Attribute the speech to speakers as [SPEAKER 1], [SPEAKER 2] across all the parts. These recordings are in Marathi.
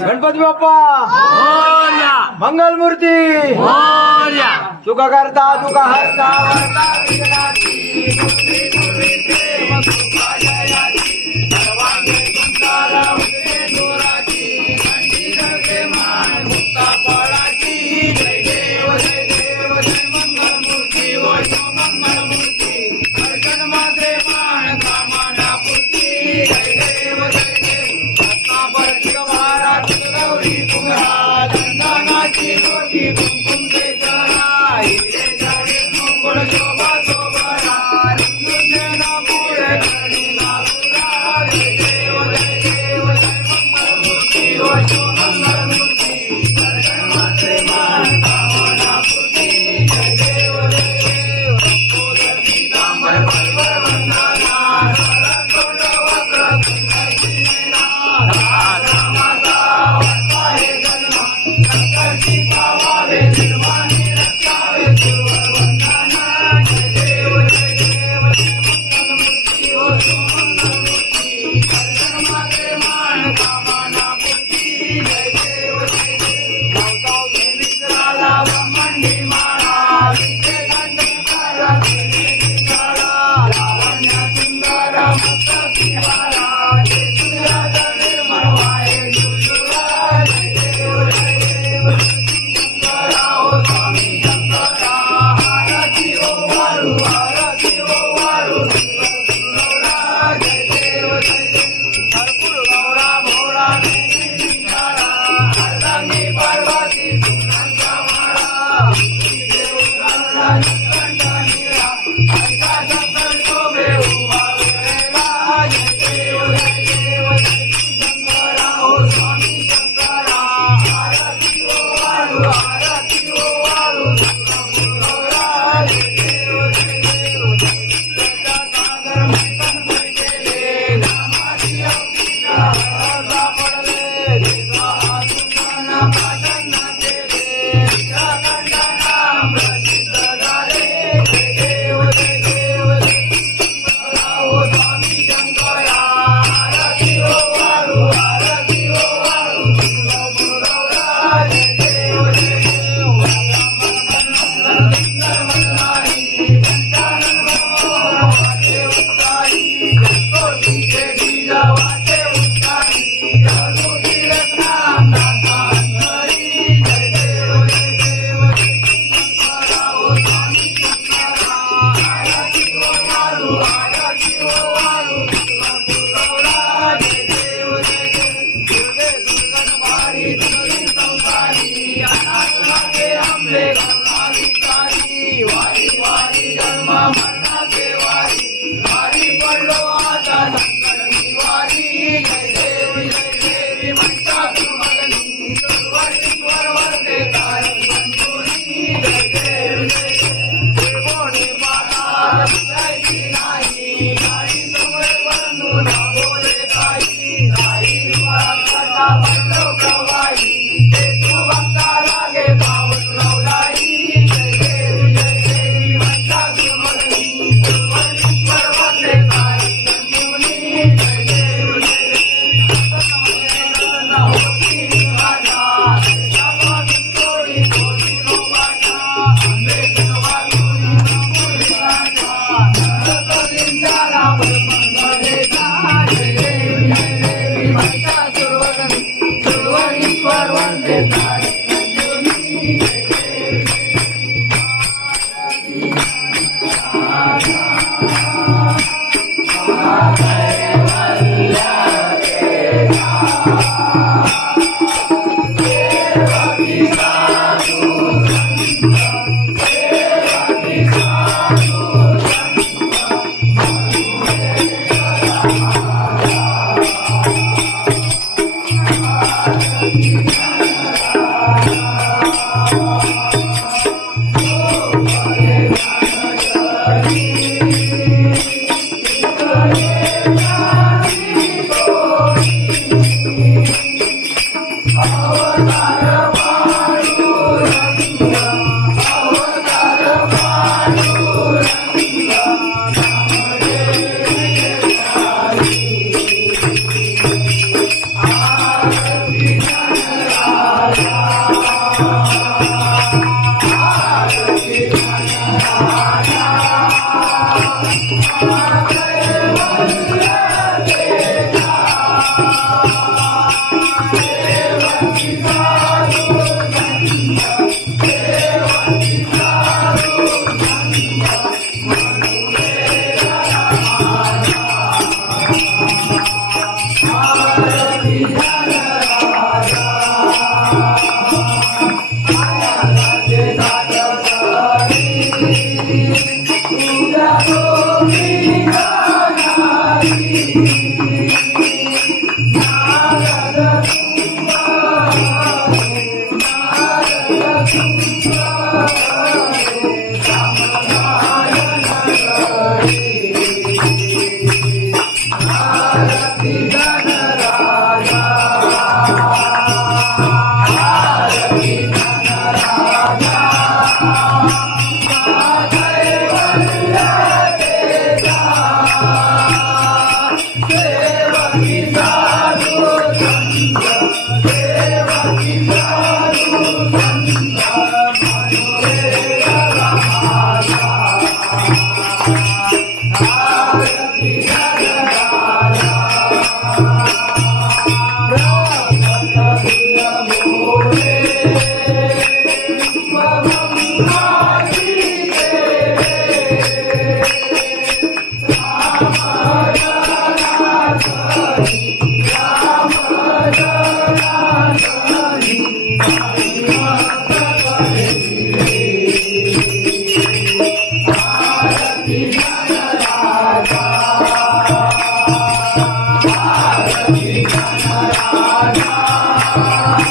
[SPEAKER 1] गणपती बाप्पा! मंगलमूर्ती!
[SPEAKER 2] मोरया
[SPEAKER 1] सुख करता दुःख हरता Hawaii.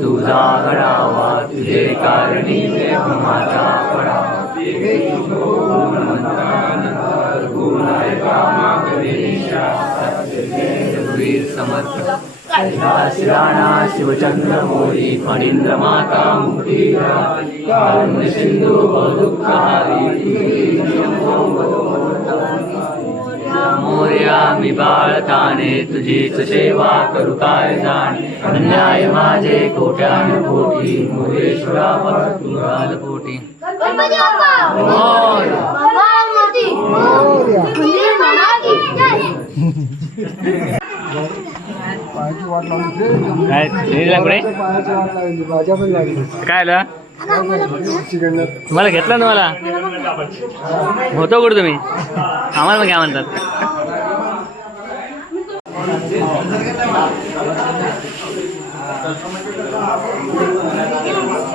[SPEAKER 1] तुझा घडावा तुझे कारणी माता पडावा रघुवीर समर्थ शिराणा शिवचंद्र मोरी फणींद्र माता मुक्ती कारुण्य सिंधू दुःखारी. मोर्या मी बाळताने तुझीच सेवा करू काय जाणे? अन्याय माझे कोट्यान कोटी मोरेश्वरा
[SPEAKER 3] वाट लावली
[SPEAKER 1] काय काय आलं? मला घेतलं ना मला? होतो कुठे तुम्ही? आम्हाला काय म्हणतात? ありがとうございます。